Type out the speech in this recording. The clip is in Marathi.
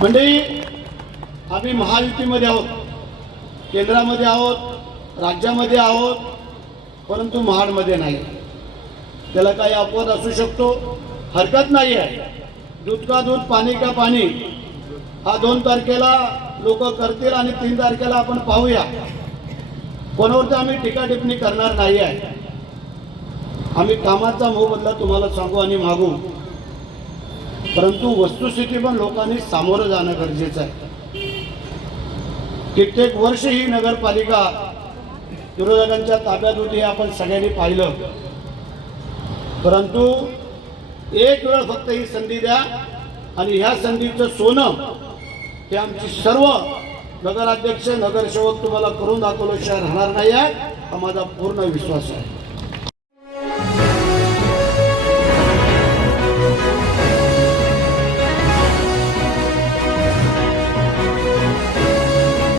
मंडळी आम्ही महायुतीमध्ये आहोत केंद्रामध्ये आहोत राज्यामध्ये आहोत परंतु महाडमध्ये नाही. त्याला काही अपवाद असू शकतो हरकत नाही आहे. दूध का दूध पाणी का पाणी हा दोन तारखेला लोक करतील आणि तीन तारखेला आपण पाहूया. कोणावरती आम्ही टीका टिप्पणी करणार नाही आहे आम्ही कामाचा मोबदला तुम्हाला सांगू आणि मागू. परंतु वस्तुस्थिती पण लोकांनी सामोरं जाणं गरजेचं आहे. कित्येक वर्ष ही नगरपालिका विरोधकांच्या ताब्यात होती हे आपण सगळ्यांनी पाहिलं. परंतु एक वेळ फक्त ही संधी द्या आणि ह्या संधीचं सोनं हे आमची सर्व नगराध्यक्ष नगरसेवक तुम्हाला करून दाखवल्याशिवाय राहणार नाही आहे हा माझा पूर्ण विश्वास आहे.